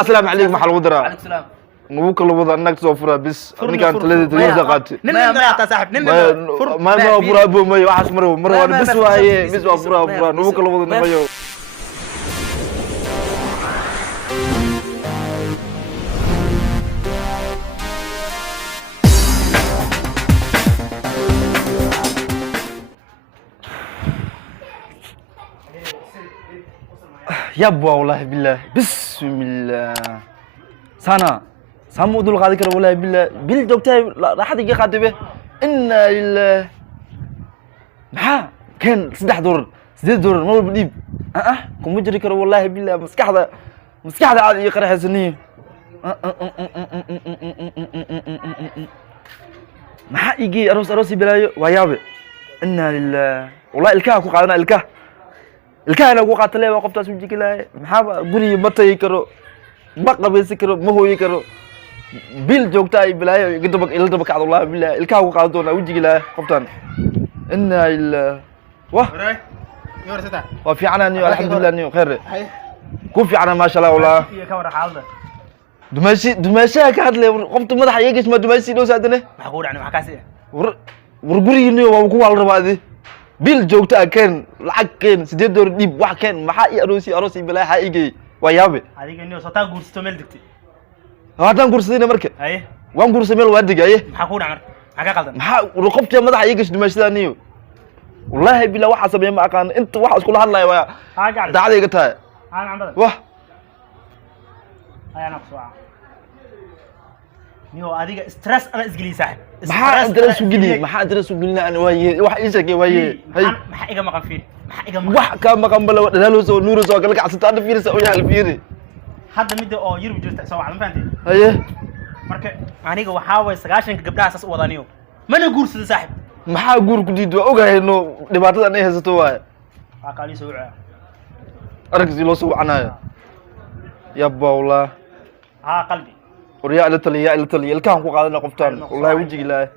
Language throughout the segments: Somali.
السلام عليكم محل ودرا عليك السلام مو كل وضع انك تسوفرها بس اني كانت تلاتة قاتي ما صاحب ما فرا ابو مي واحد مره بس واي بس فرا مو كل وضع ميو يابا والله بالله بسم الله سنة سامو دول قاعد يكره والله بالله بيل دوكتاي راح يجي قادبه إن ال محا كان سدح دور ما بديب كم مجري كره والله بالله مسكحة عاد يقرأ حسنية محا يجي أروسي بلاي ويابي إن ال والله الكاه قاعدنا الكاه أنا وقعت له وقفت أسوي كلا محا قولي متى يكره ما قبل سكره ما هو يكره بيل جوكتاي بلاي قدبك على الله بالله الكاه وقعدونا وجي له قفتان إن ال واه وفي عنا نيو الحمد لله نيو خير كون في عنا ما شاء الله والله دمشق هاد لي قفت مدح يجيش ما دمشق لو سادنه معقول يعني محكاسي ورغري نيو waa ku wal rabaadi bil joogta keen lacag keen sideed door dib wax keen maxaa i aroosi bilaa ha igay waa yaabe adiga niyo soo taa guursato meel digtay hadan guursadina marka haye waan guursa meel waa digaye maxaa ku dhacay maxaa qaldan maxaa qofta madax iyagish dumashada niyo wallahi bila waxa sameeyay ma aqaan inta waxa isku la hadlayo waa daacadayga tahay aan candada wah ayana ku soo niyo adiga stress ana isgili saaxib maxaa adres u gelina aan waaye wax ii sheegay waaye hay maxaa iga maqan fiir maxaa iga maqan wax ka maqan bala dalaalo soo nuuro soo kala kacsata aan fiirisa oo yaal fiiri hadda mid oo yurub jirta soo wacdan faantay haye marka aniga waxa way 90 gabdhaha saas u wadaniyo mana guursada saaxib maxaa guur ku diido ogahayno dhibaatada ay haysato waaye waa qaali soo wacaa aragsi loo soo wacanayo yabba wallah ها قلبي وريا التلي الكان كو قادنا قفتان والله وجهي لا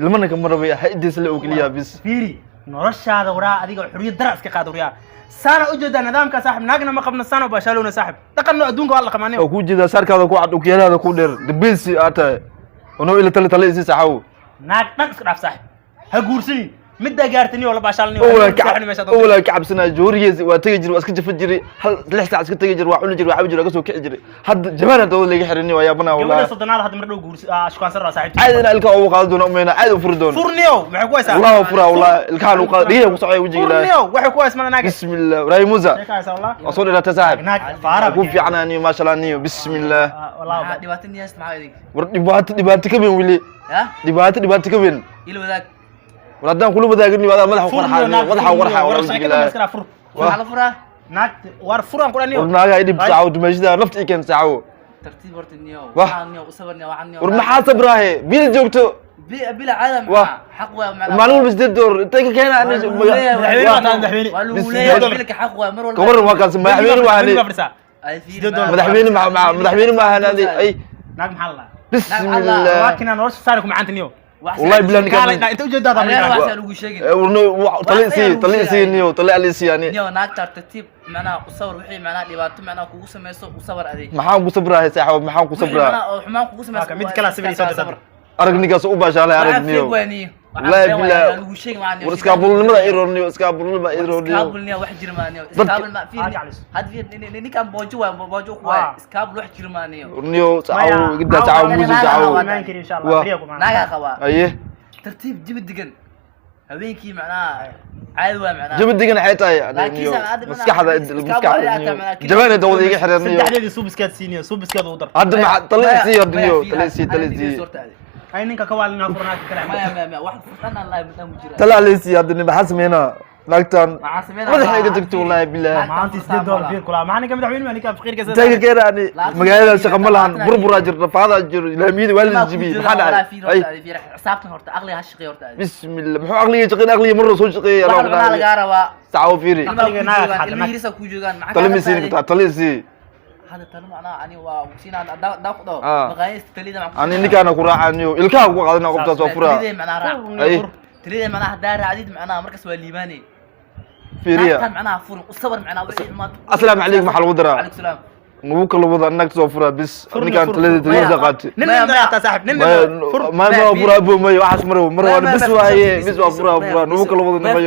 لمن كم مره بي حيدس لا اوكليا بس فيري نورشاده ورا اديق حريه درس ka qaad وريا سانا وجودا نظامka saaxib naagna ma qabna sano baashaloona saaxib dhaqanno adduunka wala qamaanay oo ku jida sarkaada ku cad okiyalaada ku dheer dibisi aata ono ila tali isi saxaw naag dhan iska dhaaf saaxib ha guursani midda gaartani wala baashalni wala kacabsana jooriyees waa tagay jir waa iska jafa jiray hal 6 saac iska tagay jir waa cuni jir waa cabi jir ka soo kici jiray hadda jabana dawlad laga xirini waa yaabana wallahi gabadha sodanaad hadda mar dhow guursi ashkaan sar saaxib aadina ilka oo qaado doona umeena aad u furi doona furniyo maxay ku haysaa wallahi fura wallahi ilkaan u qaado dhiga ku socay wajiga ilaahay furniyo waxay ku haysaa naag bismillah raay musa sheekaysa wallahi asoo dhata saaxib naag faara ku fiicnaaniyo ma sha Allah niyo bismillah wallahi dhibaatani yaas maxay adig war dhibaato ka weyn wili ha dhibaato ka weyn ila wadaag ولادان كله بداقني وهذا مدح ورحة على فرا ناك ورفران كل نيو ورناها يدي بساعة ودمشيدا نفط إيكن ساعة ترتيب ورت النيو وعنيو وصبرني وعنيو ورمحاسب راهي بيل جوكتو بلا عالم حقوة معلوم بس دور انت كان انا بيلك حقوة مر ولا كبر ما كان ما يحميني وهني مدحميني ما هنادي اي ناك محله بسم الله لكن انا ورش صاركم عند النيو والله بالله انت وجد هذا طلع سي نيو طلع لي سي يعني نيو ناك ترتيب معناها وصور وحي معناها ديباتو معناها كوغو سميسو وصور ادي maxaan ku sabrahay saaxiib maxaan ku sabraa xumaan kugu sameeyay mid kala sabri soo dadab aragnigaas u baashalay aragniyo wallahi billah iskaabulnimada irooniyo iskaabulnimada iskaabulniyo wax jirmaaniyo iskaabul ma fi had fi ninkan boojo ku waa iskaabul wax jirmaaniyo niyo saaw gida saaw muzi saaw insha Allah bariyakum naaga qaba aye tartiib dibdigan habeenkii macnaa caadi waa macnaa dibdigan waxay tahay maskaxda jabana dawada iga xiraniyo saddexdeedii suubiskaad siiniyo suubiskaad u dar hadda ma talisi yardiniyo talisi هاي نينكا كوالنا فرناك كلام ما واحد فرنا الله بدنا مجرى طلع لي سيادني بحسمينا نكتن ما حاجه دكتور والله بالله ما انت سديد دول فير كلام ما انا كم دحوين ما فقير كذا تاجر كده يعني مقاله شقه ملهن بربر اجر رفاضه اجر لاميد والد جبي ما اي حسابك هورت اغلي هالشقي هورت بسم الله محو اغلي شقين اغلي مره سو شقي يلا لا لا روا ساعو فيري الميرسا كو جوغان معك تلمسي هذا تلو معناه أنا وسينا داخله مقاييس تليده معك أنا إني كأنا كراعنيو إلكا هو قادنا قبضة صفرة تليده معناه راع تليده معناه دار عديد معناه مركز والليباني فيريا معناه فرن والصبر معناه السلام عليكم محل ودرا عليك السلام نبوك اللي وضع انك سوفرا بس اني كانت تلذي تلذي قاتي نن يا صاحب نن ما فرا ابو مي واحد مره انا بس واي بس فرا نبوك اللي وضع